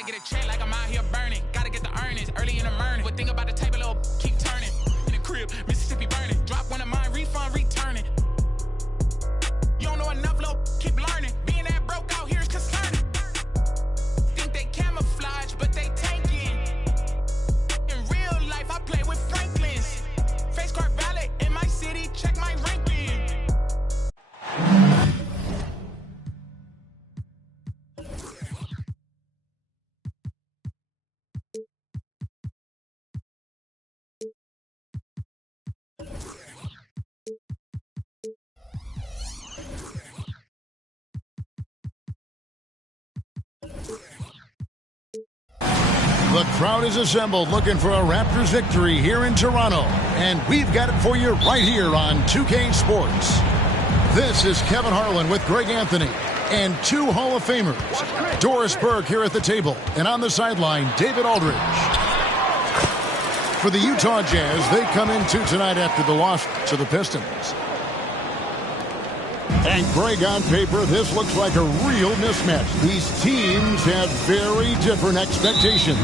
Gotta get a check like I'm out here burning. Gotta get the earnings early in the morning. But think about the table, little keep turning. In the crib, Mississippi burning. Drop one of mine, refund, returning. You don't know enough, little keep learning. Being that broke out here is concerning. Think they camouflage, but they tanking. In real life, I play with Franklins. Face card ballot in my city, check my ranking. The crowd is assembled looking for a Raptors victory here in Toronto. And we've got it for you right here on 2K Sports. This is Kevin Harlan with Greg Anthony and two Hall of Famers. Doris Burke here at the table. And on the sideline, David Aldridge. For the Utah Jazz, they come into tonight after the loss to the Pistons. And Greg, on paper, this looks like a real mismatch. These teams have very different expectations.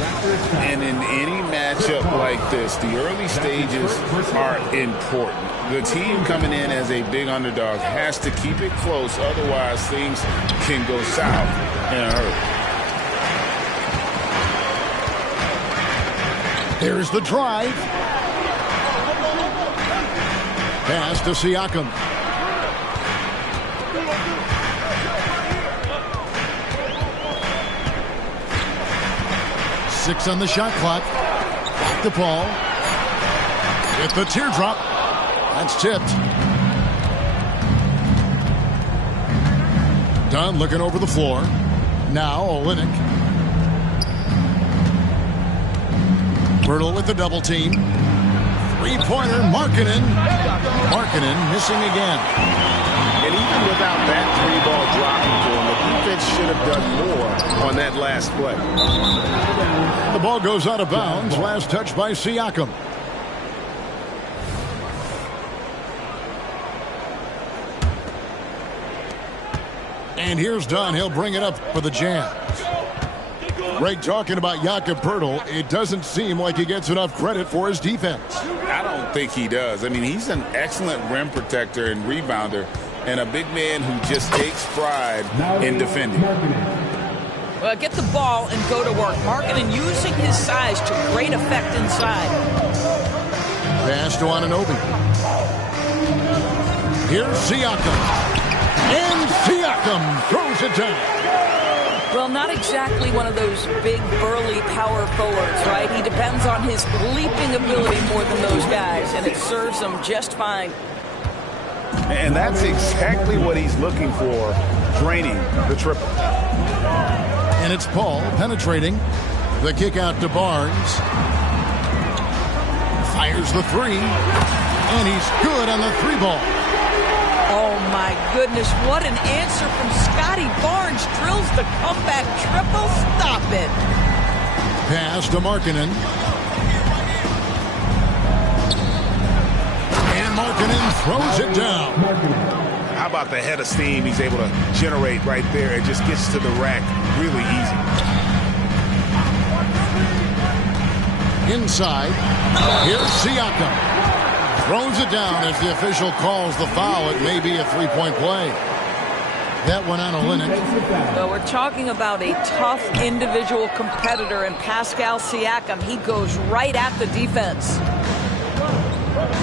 And in any matchup like this, the early stages are important. The team coming in as a big underdog has to keep it close, otherwise things can go south in a hurry. There's the drive. Pass to Siakam. Six on the shot clock. Back to Paul. With the teardrop. That's tipped. Dunn looking over the floor. Now Olynyk. Pirtle with the double team. Three-pointer, Markkanen. Markkanen missing again. And even without that three-ball dropping for him, the defense should have done more on that last play. The ball goes out of bounds. Last touch by Siakam. And here's Dunn. He'll bring it up for the Jazz. Greg, talking about Jakob Poeltl, it doesn't seem like he gets enough credit for his defense. I don't think he does. I mean, he's an excellent rim protector and rebounder, and a big man who just takes pride in defending. Well, get the ball and go to work. Markkanen using his size to great effect inside. Pass to Anunoby. Here's Siakam. And Siakam throws it down. Well, not exactly one of those big, burly power forwards, right? He depends on his leaping ability more than those guys, and it serves him just fine. And that's exactly what he's looking for, draining the triple. And it's Paul penetrating. The kick out to Barnes. Fires the three. And he's good on the three ball. Oh, my goodness. What an answer from Scotty Barnes. Drills the comeback triple. Stop it. Pass to Markkanen. And Markkanen throws it down. How about the head of steam he's able to generate right there? It just gets to the rack really easy. Inside. Here's Siakam. Throws it down as the official calls the foul. It may be a three-point play. That one on Olynyk. Well, we're talking about a tough individual competitor in Pascal Siakam. He goes right at the defense.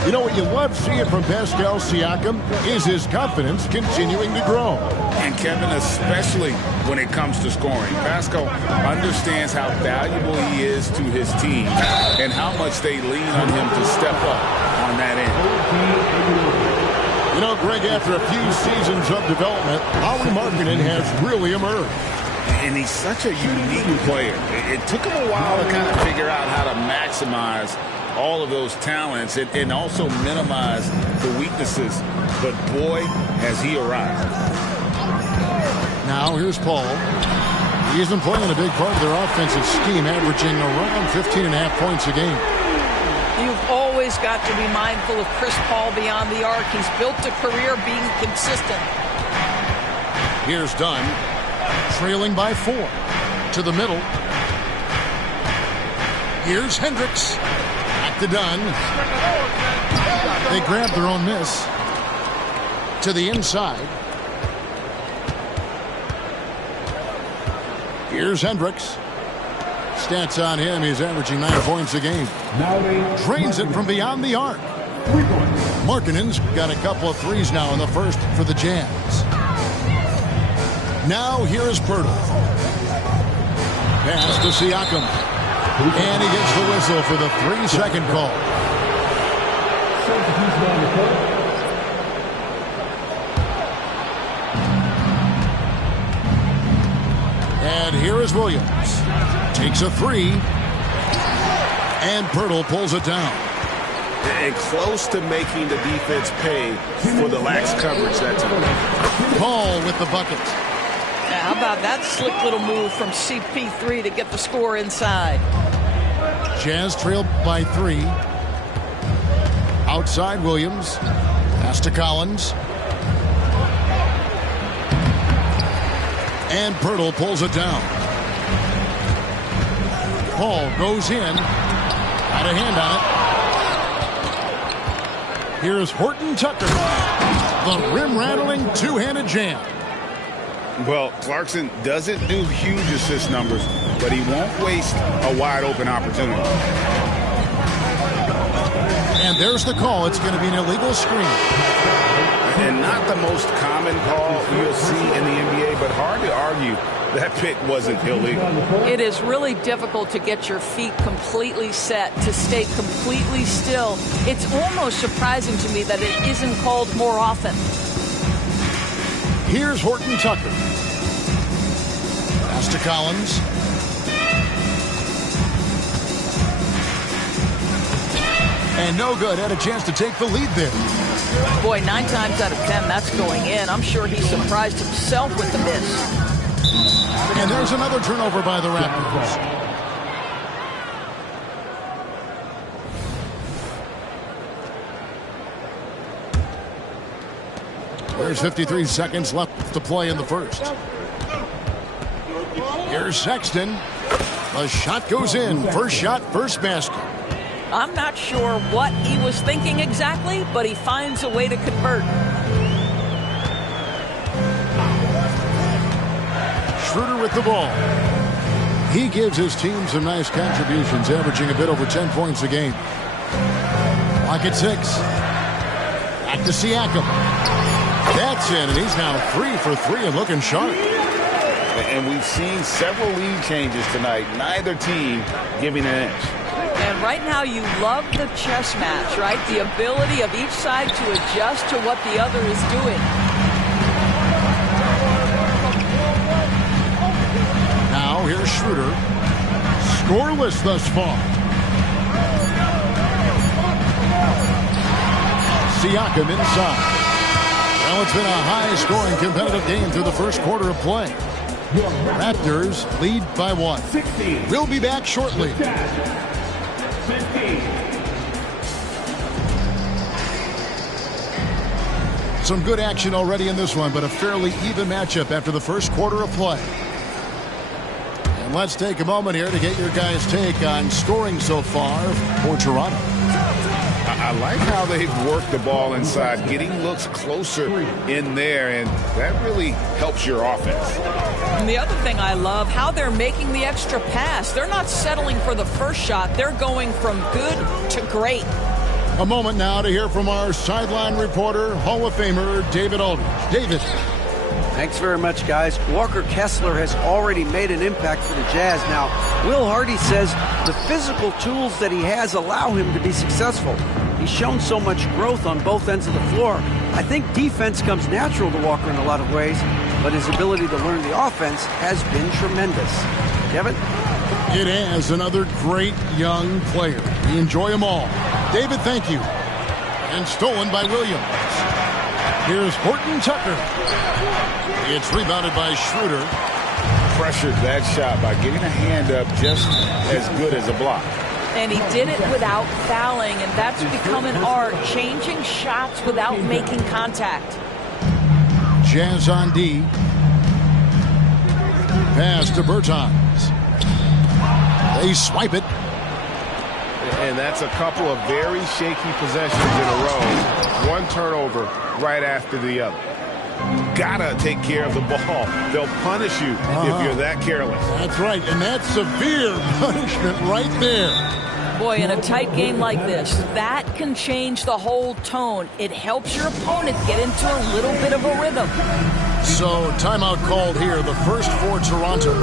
You know what you love seeing from Pascal Siakam is his confidence continuing to grow. And Kevin, especially when it comes to scoring. Pascal understands how valuable he is to his team and how much they lean on him to step up on that end. You know, Greg, after a few seasons of development, Lauri Markkanen has really emerged. And he's such a unique player. It took him a while to kind of figure out how to maximize all of those talents and also minimize the weaknesses. But boy, has he arrived. Now here's Paul. He isn't playing a big part of their offensive scheme, averaging around 15.5 points a game. You've always got to be mindful of Chris Paul beyond the arc. He's built a career being consistent. Here's Dunn, trailing by 4. To the middle. Here's Hendricks. Back to Dunn. They grab their own miss. To the inside. Here's Hendricks. Stats on him, he's averaging 9 points a game. Drains it from beyond the arc. Markkanen's got a couple of threes now in the first for the Jazz. Now here is Pirtle. Pass to Siakam. And he gets the whistle for the 3-second call. And here is Williams. Takes a three. And Pirtle pulls it down. And close to making the defense pay for the lax coverage that time. Paul with the bucket. Now, how about that slick little move from CP3 to get the score inside? Jazz trailed by 3. Outside Williams. Pass to Collins. And Pirtle pulls it down. Paul goes in. Got a hand on it. Here's Horton Tucker. The rim-rattling two-handed jam. Well, Clarkson doesn't do huge assist numbers, but he won't waste a wide-open opportunity. And there's the call. It's going to be an illegal screen. And not the most common call you'll see in the NBA, but hard to argue that pick wasn't illegal. It is really difficult to get your feet completely set, to stay completely still. It's almost surprising to me that it isn't called more often. Here's Horton Tucker. Pass to Collins. And no good. Had a chance to take the lead there. Boy, 9 times out of 10, that's going in. I'm sure he surprised himself with the miss. And there's another turnover by the Raptors. There's 53 seconds left to play in the first. Here's Sexton. The shot goes in. First shot, first basket. I'm not sure what he was thinking exactly, but he finds a way to convert. Schroeder with the ball. He gives his team some nice contributions, averaging a bit over 10 points a game. Clock at 6. Back to Siakam. That's in, and he's now 3 for 3 and looking sharp. And we've seen several lead changes tonight. Neither team giving an inch. And right now you love the chess match, right? The ability of each side to adjust to what the other is doing. Now here's Schroeder. Scoreless thus far. Siakam inside. Well, it's been a high-scoring competitive game through the first quarter of play. Raptors lead by 1. We'll be back shortly. Some good action already in this one, but a fairly even matchup after the first quarter of play. And let's take a moment here to get your guys' take on scoring so far for Toronto. I like how they've worked the ball inside, getting looks closer in there, and that really helps your offense. And the other thing I love, how they're making the extra pass. They're not settling for the first shot. They're going from good to great. A moment now to hear from our sideline reporter, Hall of Famer David Aldridge. David. Thanks very much, guys. Walker Kessler has already made an impact for the Jazz. Now, Will Hardy says the physical tools that he has allow him to be successful. He's shown so much growth on both ends of the floor. I think defense comes natural to Walker in a lot of ways, but his ability to learn the offense has been tremendous. Kevin? It has another great young player. We enjoy them all. David, thank you. And stolen by Williams. Here's Horton Tucker. It's rebounded by Schroeder. Pressured that shot by getting a hand up just as good as a block. And he did it without fouling, and that's become an art, changing shots without making contact. Jazz on D. Pass to Bertans. They swipe it. And that's a couple of very shaky possessions in a row. One turnover right after the other. Gotta take care of the ball. They'll punish you if you're that careless. That's right, and that's severe punishment right there. Boy, in a tight game like this, that can change the whole tone. It helps your opponent get into a little bit of a rhythm. So, timeout called here, the first for Toronto.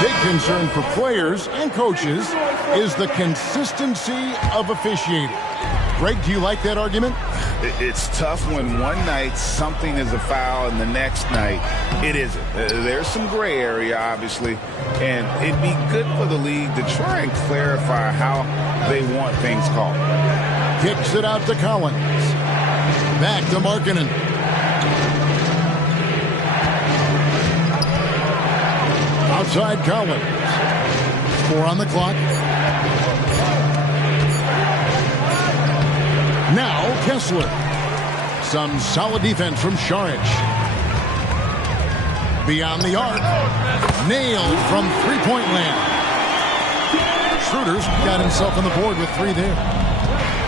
Big concern for players and coaches is the consistency of officiating. Greg, do you like that argument? It's tough when one night something is a foul and the next night it isn't. There's some gray area, obviously, and it'd be good for the league to try and clarify how they want things called. Kicks it out to Collins. Back to Markkanen. Outside Collins. 4 on the clock. Now Kessler. Some solid defense from Šarić. Beyond the arc. Nailed from three-point land. Schroeder's got himself on the board with 3 there.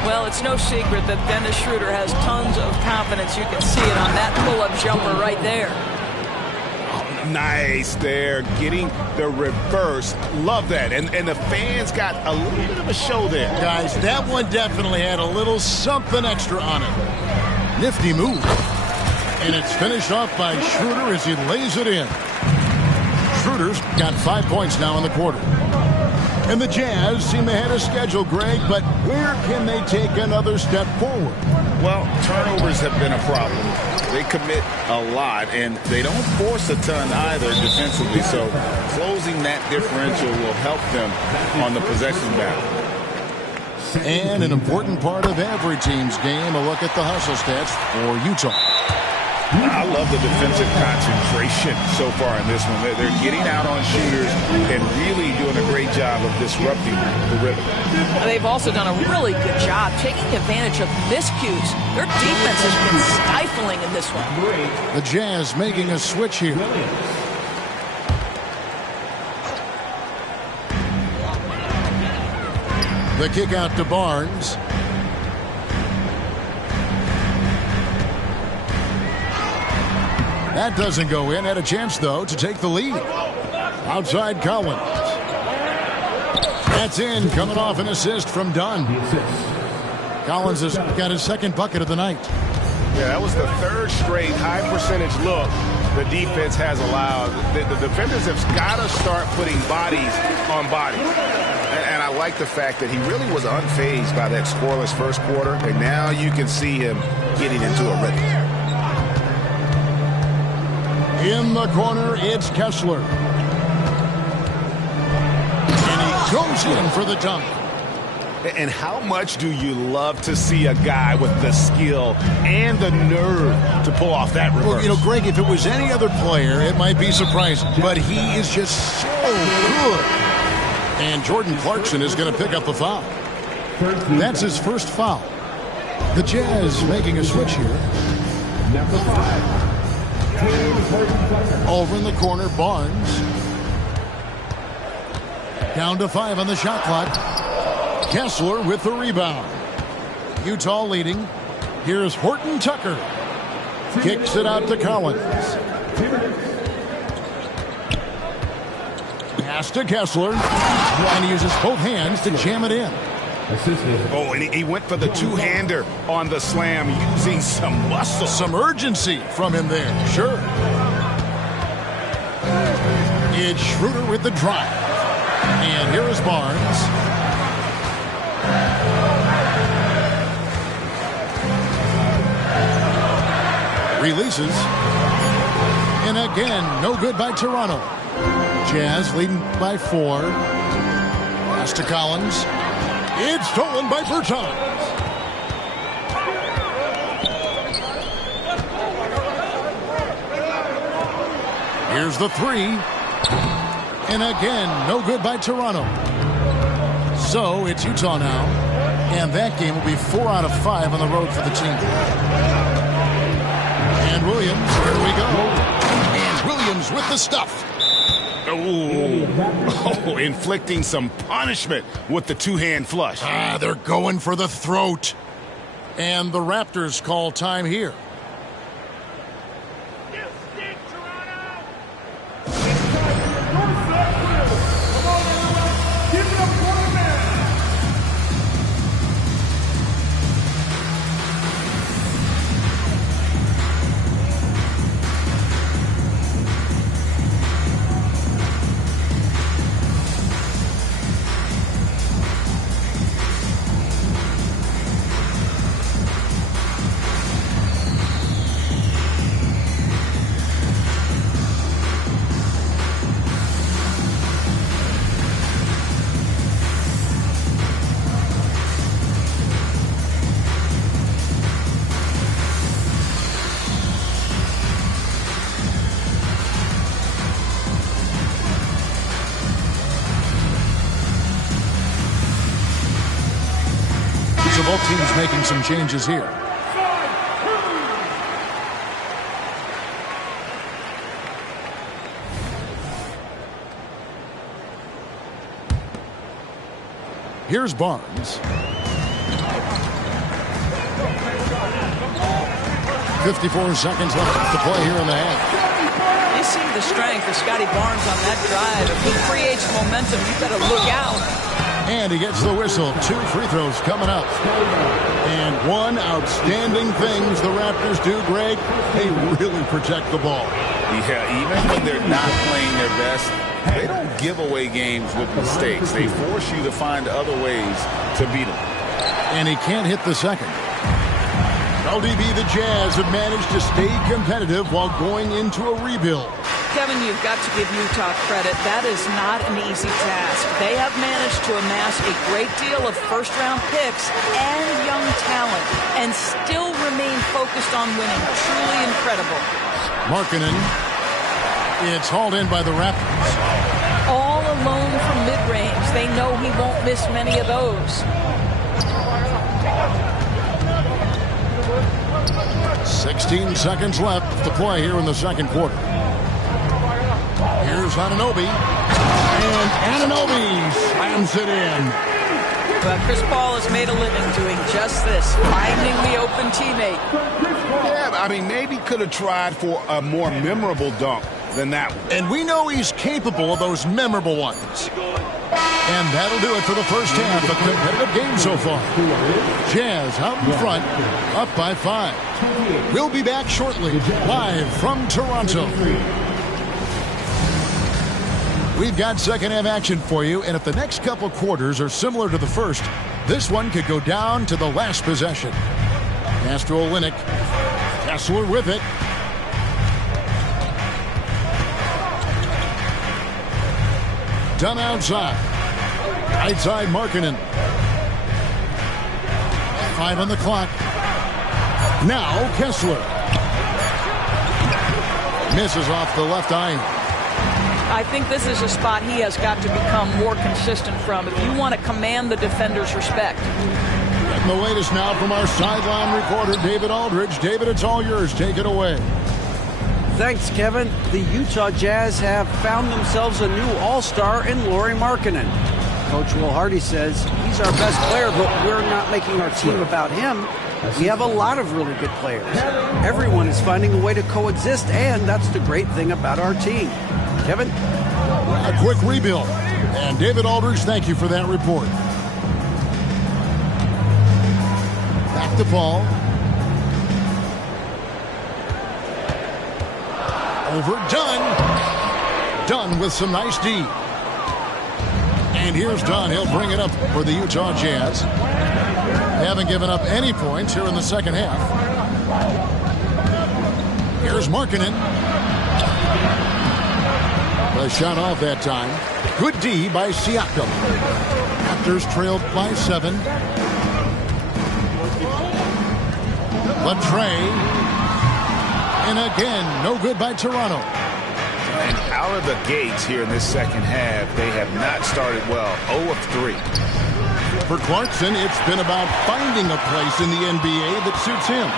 Well, it's no secret that Dennis Schroeder has tons of confidence. You can see it on that pull-up jumper right there. Nice there, getting the reverse. Love that. And the fans got a little bit of a show there. Guys, that one definitely had a little something extra on it. Nifty move. And it's finished off by Schroeder as he lays it in. Schroeder's got 5 points now in the quarter. And the Jazz seem ahead of schedule, Greg, but where can they take another step forward? Well, turnovers have been a problem. They commit a lot, and they don't force a ton either defensively, so closing that differential will help them on the possession battle. And an important part of every team's game, a look at the hustle stats for Utah. I love the defensive concentration so far in this one. They're getting out on shooters and really doing a great job of disrupting the rhythm. They've also done a really good job taking advantage of miscues. Their defense has been stifling in this one. The Jazz making a switch here. The kick out to Barnes. That doesn't go in. Had a chance, though, to take the lead. Outside Collins. That's in. Coming off an assist from Dunn. Collins has got his second bucket of the night. Yeah, that was the third straight high percentage look the defense has allowed. The defenders have got to start putting bodies on bodies. And I like the fact that he really was unfazed by that scoreless first quarter. And now you can see him getting into a rhythm. In the corner, it's Kessler. And he goes in for the dunk. And how much do you love to see a guy with the skill and the nerve to pull off that reverse? Well, you know, Greg, if it was any other player, it might be surprising. But he is just so good. And Jordan Clarkson is going to pick up the foul. That's his first foul. The Jazz making a switch here. Number 5. Over in the corner, Barnes. Down to 5 on the shot clock. Kessler with the rebound. Utah leading. Here's Horton Tucker. Kicks it out to Collins. Pass to Kessler. And he uses both hands to jam it in. Oh, and he went for the two-hander on the slam, using some muscle. Some urgency from him there, sure. It's Schroeder with the drive. And here is Barnes. Releases. And again, no good by Toronto. Jazz leading by 4. Pass to Collins. It's stolen by Bertans. Here's the 3. And again, no good by Toronto. So it's Utah now. And that game will be 4 out of 5 on the road for the team. And Williams, here we go. And Williams with the stuff. Oh, inflicting some punishment with the two-hand flush. They're going for the throat. And the Raptors call time here. So both teams making some changes here. Here's Barnes. 54 seconds left to play here in the half. You see the strength of Scotty Barnes on that drive. If he creates momentum, you better look out. And he gets the whistle. 2 free throws coming up. And one outstanding things the Raptors do, Greg, they really protect the ball. Yeah, even when they're not playing their best, they don't give away games with mistakes. They force you to find other ways to beat them. And he can't hit the second. LDB, the Jazz have managed to stay competitive while going into a rebuild. Kevin, you've got to give Utah credit. That is not an easy task. They have managed to amass a great deal of first-round picks and young talent and still remain focused on winning. Truly incredible. Markkanen. It's hauled in by the Raptors. All alone from mid-range. They know he won't miss many of those. 16 seconds left to play here in the second quarter. Here's Anunoby. And Anunoby slams it in. But Chris Paul has made a living doing just this, finding the open teammate. Yeah, I mean, maybe could have tried for a more memorable dunk than that one. And we know he's capable of those memorable ones. And that'll do it for the first half. A competitive game so far. Jazz out in front, up by 5. We'll be back shortly, live from Toronto. We've got second half action for you, and if the next couple quarters are similar to the first, this one could go down to the last possession. Pass to Olynyk. Kessler with it. Done outside. Right side, Markkanen. 5 on the clock. Now, Kessler. Misses off the left eye. I think this is a spot he has got to become more consistent from if you want to command the defender's respect. And the latest now from our sideline reporter, David Aldridge. David, it's all yours. Take it away. Thanks, Kevin. The Utah Jazz have found themselves a new all-star in Lauri Markkanen. Coach Will Hardy says he's our best player, but we're not making our team about him. We have a lot of really good players. Everyone is finding a way to coexist, and that's the great thing about our team. Kevin? A quick rebuild. And David Aldridge, thank you for that report. Back to Paul. Over Dunn. Dunn with some nice D. And here's Dunn. He'll bring it up for the Utah Jazz. They haven't given up any points here in the second half. Here's Markkanen. The shot off that time. Good D by Siakam. Raptors trailed by 7. Latrey. And again, no good by Toronto. And out of the gates here in this second half, they have not started well. 0 of 3. For Clarkson, it's been about finding a place in the NBA that suits him.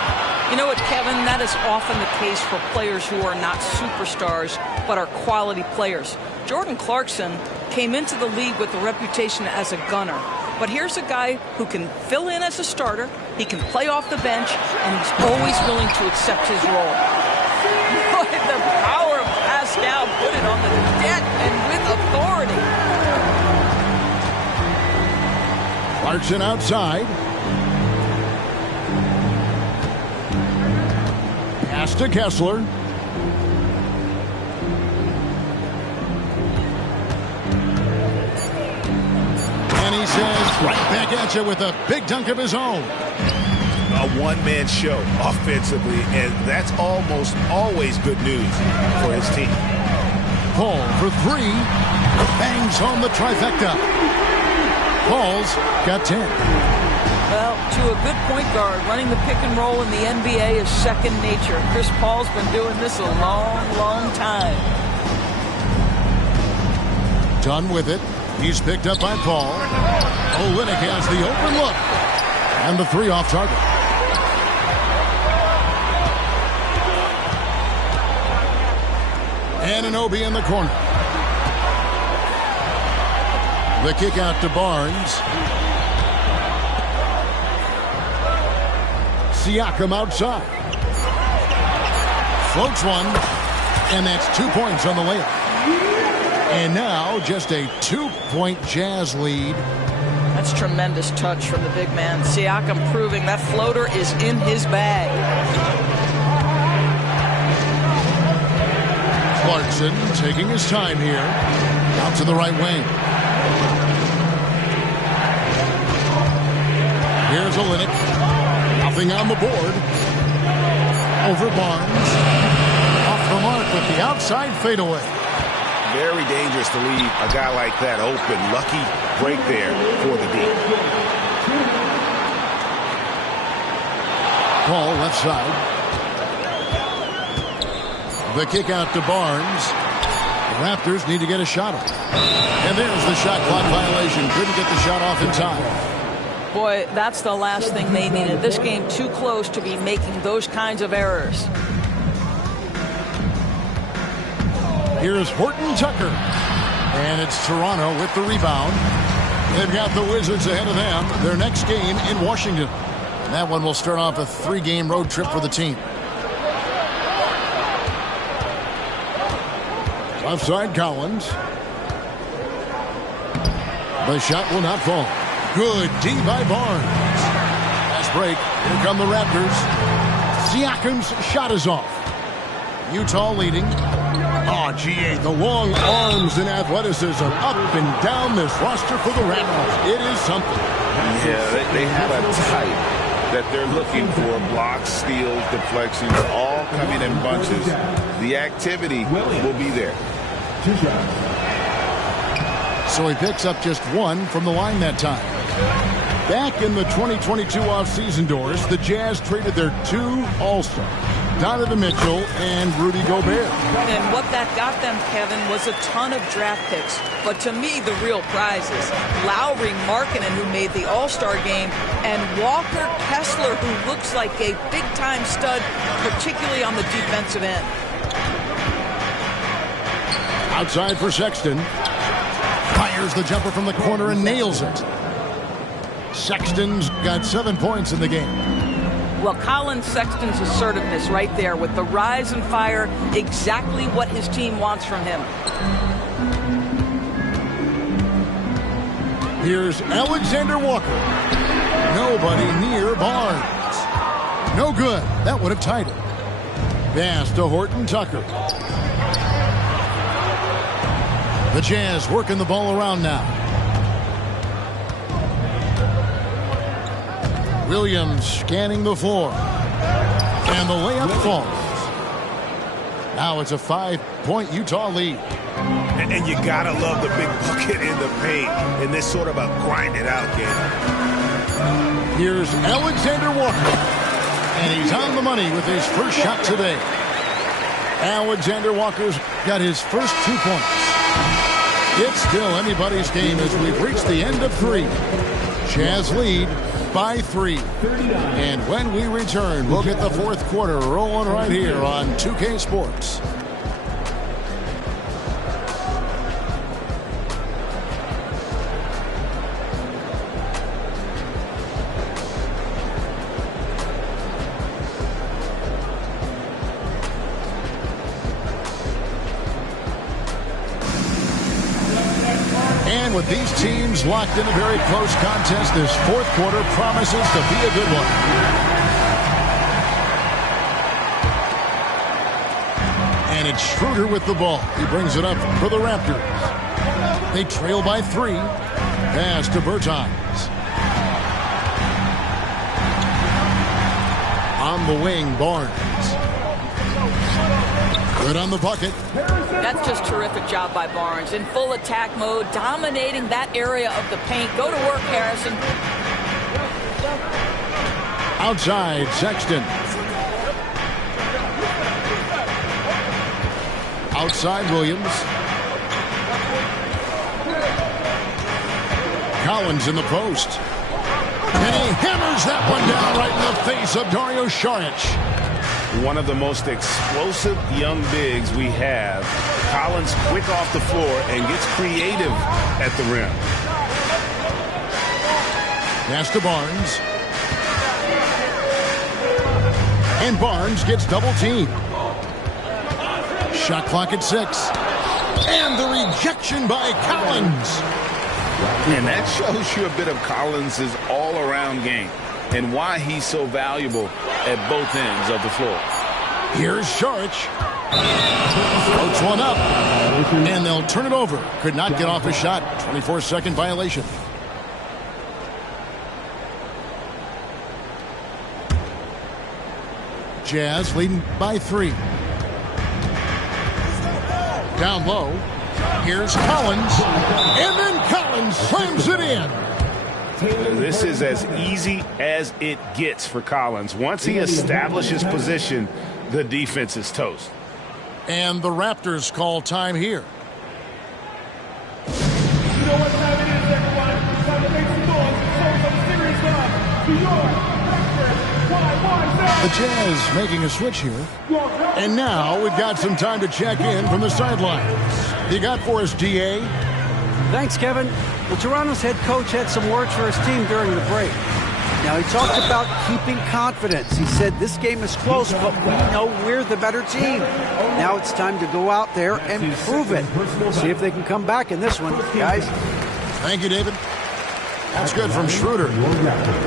You know what, Kevin? That is often the case for players who are not superstars, but are quality players. Jordan Clarkson came into the league with a reputation as a gunner. But here's a guy who can fill in as a starter, he can play off the bench, and he's always willing to accept his role. Boy, the power of Pascal put it on the deck and with authority. Clarkson outside. Pass to Kessler. And he says right back at you with a big dunk of his own. A one-man show offensively, and that's almost always good news for his team. Paul for 3. Bangs home the trifecta. Paul's got 10. Well, to a good point guard, running the pick and roll in the NBA is second nature. Chris Paul's been doing this a long, long time. Done with it. He's picked up by Paul. Olynyk has the open look. And the 3 off target. Anunoby in the corner. The kick out to Barnes. Siakam outside. Floats one. And that's 2 points on the layup. And now just a 2-point Jazz lead. That's tremendous touch from the big man. Siakam proving that floater is in his bag. Clarkson taking his time here. Out to the right wing. Here's Olynyk. Nothing on the board. Over Barnes. Off the mark with the outside fadeaway. Very dangerous to leave a guy like that open. Lucky break there for the D. Paul left side. The kick out to Barnes. The Raptors need to get a shot off. And there's the shot clock violation. Couldn't get the shot off in time. Boy, that's the last thing they needed. This game too close to be making those kinds of errors. Here's Horton Tucker. And it's Toronto with the rebound. They've got the Wizards ahead of them. Their next game in Washington. And that one will start off a 3-game road trip for the team. Left side Collins. The shot will not fall. Good D by Barnes. Fast break. Here come the Raptors. Siakam's shot is off. Utah leading. Oh, G8. The long arms and athleticism up and down this roster for the Raptors. It is something. Yeah, they have a type that they're looking for. Blocks, steals, deflections, all coming in bunches. The activity will be there. So he picks up just 1 from the line that time. Back in the 2022 offseason doors, the Jazz traded their 2 All-Stars, Donovan Mitchell and Rudy Gobert. And what that got them, Kevin, was a ton of draft picks. But to me, the real prizes, Lowry, Markkanen, who made the All-Star game, and Walker Kessler, who looks like a big-time stud, particularly on the defensive end. Outside for Sexton. Fires the jumper from the corner and nails it. Sexton's got 7 points in the game. Well, Colin Sexton's assertiveness right there with the rise and fire, exactly what his team wants from him. Here's Alexander Walker. Nobody near Barnes. No good. That would have tied it. Pass to Horton Tucker. The Jazz working the ball around now. Williams scanning the floor. And the layup falls. Now it's a 5-point Utah lead. And you got to love the big bucket in the paint in this sort of a grind-it-out game. Here's Alexander Walker. And he's on the money with his first shot today. Alexander Walker's got his first 2 points. It's still anybody's game as we've reached the end of 3. Jazz lead by 3. And when we return, we'll get the fourth quarter rolling right here on 2K Sports. And with these teams locked in a very close contest, this fourth quarter promises to be a good one. And it's Schroeder with the ball. He brings it up for the Raptors. They trail by 3. Pass to Bertans. On the wing, Barnes. Good on the bucket. That's just terrific job by Barnes. In full attack mode, dominating that area of the paint. Go to work, Harrison. Outside, Sexton. Outside, Williams. Collins in the post. And he hammers that one down right in the face of Dario Saric. One of the most explosive young bigs we have. Collins quick off the floor and gets creative at the rim. Pass to Barnes. And Barnes gets double teamed. Shot clock at 6. And the rejection by Collins. And that shows you a bit of Collins' all-around game and why he's so valuable at both ends of the floor. Here's Saric. Floats one up. And they'll turn it over. Could not get off a shot. 24-second violation. Jazz leading by 3. Down low. Here's Collins. And then Collins slams it in. This is as easy as it gets for Collins. Once he establishes position, the defense is toast. And the Raptors call time here. You know what time it is, everyone? It's time to make some noise and show some serious love to your Raptors. The Jazz making a switch here. And now we've got some time to check in from the sidelines. You got for us, DA? Thanks, Kevin. Well, Toronto's head coach had some words for his team during the break. Now, he talked about keeping confidence. He said this game is close, but we know we're the better team. Now it's time to go out there and prove it. See if they can come back in this one, guys. Thank you, David. That's good from Schroeder.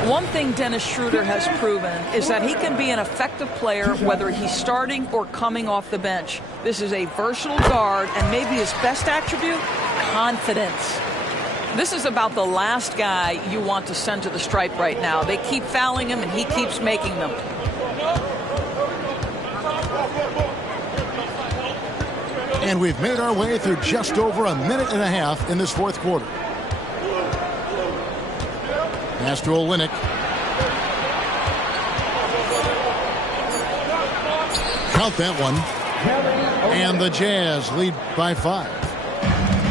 One thing Dennis Schroeder has proven is that he can be an effective player whether he's starting or coming off the bench. This is a versatile guard, and maybe his best attribute, confidence. This is about the last guy you want to send to the stripe right now. They keep fouling him, and he keeps making them. And we've made our way through just over a minute and a half in this fourth quarter. Pass to Olynyk. Count that one. And the Jazz lead by 5.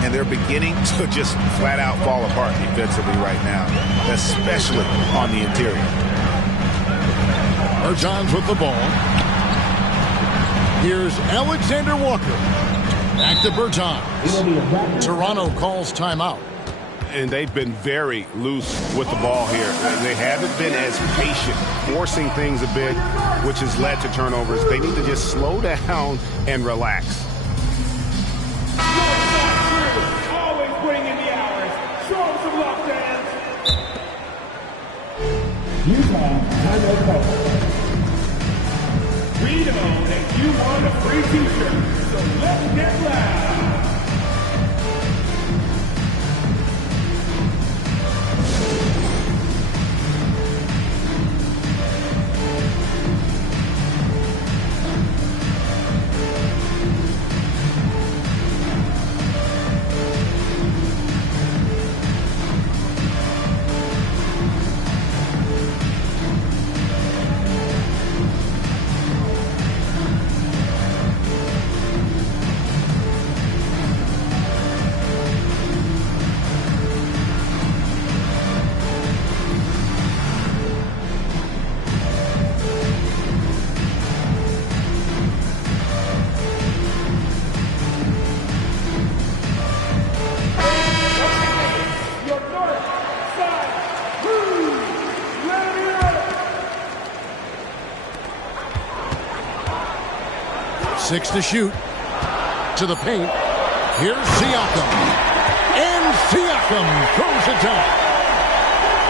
And they're beginning to just flat out fall apart defensively right now, especially on the interior. Bertans with the ball. Here's Alexander Walker. Back to Bertans. Toronto calls timeout. And they've been very loose with the ball here. They haven't been as patient, forcing things a bit, which has led to turnovers. They need to just slow down and relax. Always putting in the hours. Show them some love, fans. Utah has a coach. We know that you want a free t-shirt, so let's get loud. 6 to shoot. To the paint. Here's Siakam. And Siakam throws it down.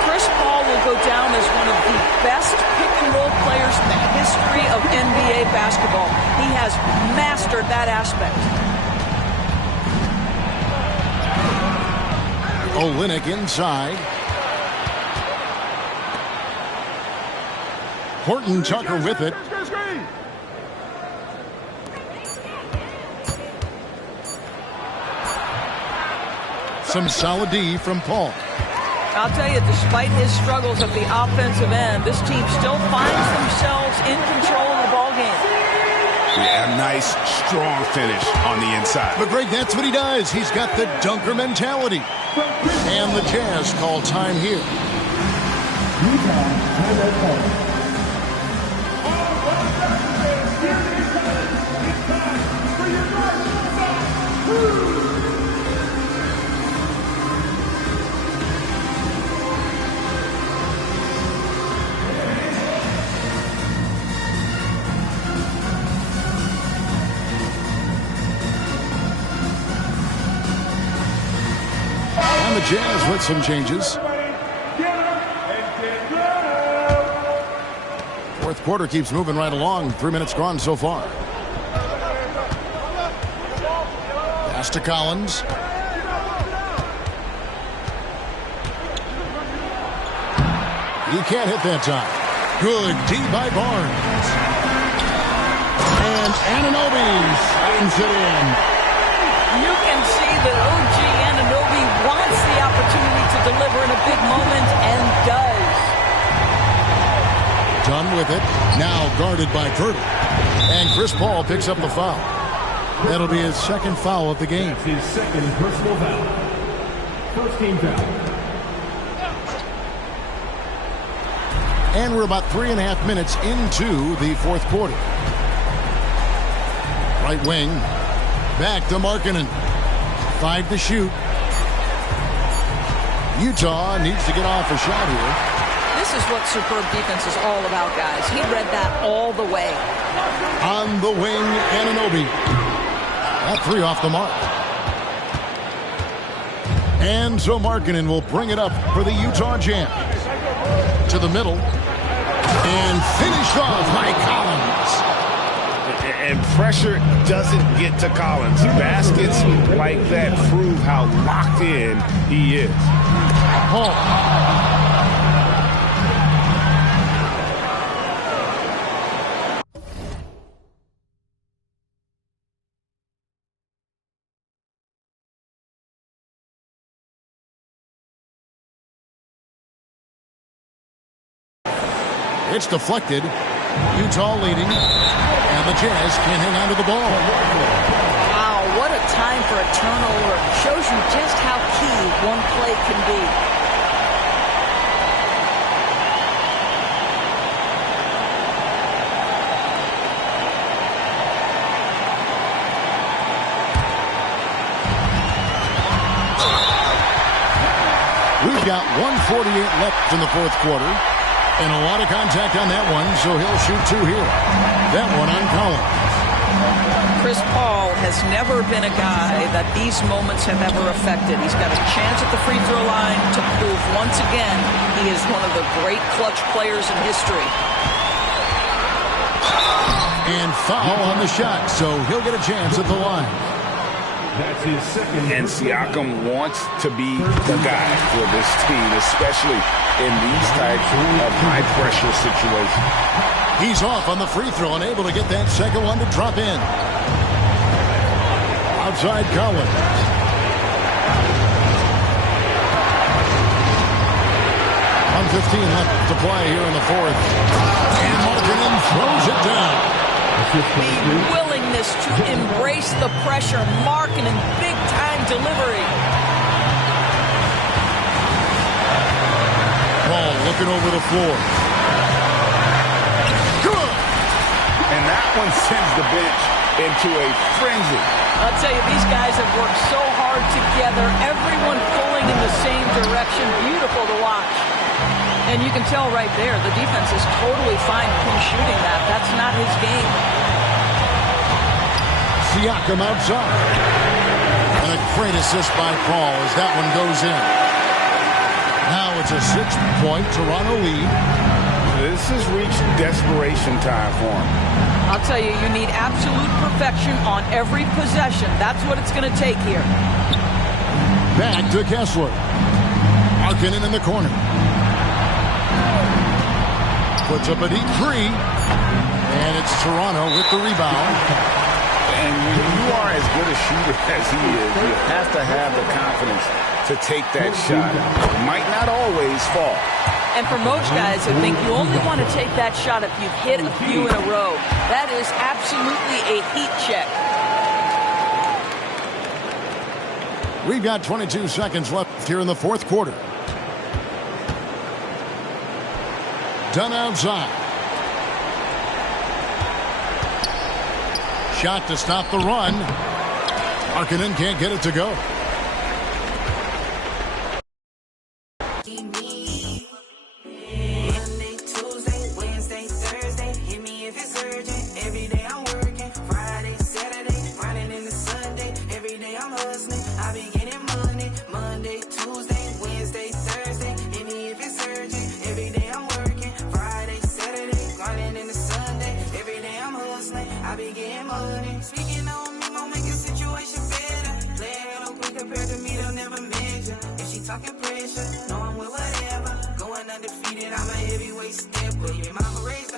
Chris Paul will go down as one of the best pick-and-roll players in the history of NBA basketball. He has mastered that aspect. Olynyk inside. Horton Tucker with it. Some solid D from Paul. I'll tell you, despite his struggles at the offensive end, this team still finds themselves in control of the ballgame. Yeah, nice, strong finish on the inside. But Greg, that's what he does. He's got the dunker mentality. And the Jazz call time here. The Jazz with some changes. Fourth quarter keeps moving right along. 3 minutes gone so far. Pass to Collins. He can't hit that time. Good D by Barnes. And Anunoby signs it in. You can see that OG Anunoby wants the opportunity to deliver in a big moment and does. Done with it. Now guarded by Vert. And Chris Paul picks up the foul. That'll be his second foul of the game. His second personal foul. First team foul. And we're about 3.5 minutes into the fourth quarter. Right wing. Back to Markkanen. 5 to shoot. Utah needs to get off a shot here. This is what superb defense is all about, guys. He read that all the way. On the wing, Anunoby. That 3 off the mark. And so Markkanen will bring it up for the Utah Jazz. To the middle. And finished off by Collins. And pressure doesn't get to Collins. Baskets like that prove how locked in he is. Paul. It's deflected. Utah leading. And the Jazz can't hang on to the ball. Wow, what a time for a turnover. Shows you just how key one play can be. We've got 1:48 left in the fourth quarter. And a lot of contact on that one, so he'll shoot 2 here. That one on Collins. Chris Paul has never been a guy that these moments have ever affected. He's got a chance at the free throw line to prove once again he is one of the great clutch players in history. And foul on the shot, so he'll get a chance at the line. That's his second. And Siakam wants to be the guy for this team, especially in these types of high-pressure situations. He's off on the free throw and able to get that second one to drop in. Outside Collins. 1:15 left to play here in the fourth. And Markkanen throws it down. The willingness to embrace the pressure. Markkanen, big-time delivery. Paul looking over the floor. Good. And that one sends the bench into a frenzy. I'll tell you, these guys have worked so hard together. Everyone pulling in the same direction. Beautiful to watch. And you can tell right there, the defense is totally fine with him shooting that. That's not his game. Siakam outside. And a great assist by Paul as that one goes in. Now it's a 6-point Toronto lead. This has reached desperation time for him. I'll tell you, you need absolute perfection on every possession. That's what it's going to take here. Back to Kessler. Markkanen in the corner. Puts up a deep three. And it's Toronto with the rebound. And when you are as good a shooter as he is, you have to have the confidence to take that shot. It might not always fall. And for most guys, I think you only want to take that shot if you've hit a few in a row. That is absolutely a heat check. We've got 22 seconds left here in the fourth quarter. Done outside. Shot to stop the run. Markkanen can't get it to go. Talking pressure, knowing with whatever, going undefeated, I'm a heavyweight stepper. Yeah, mama raised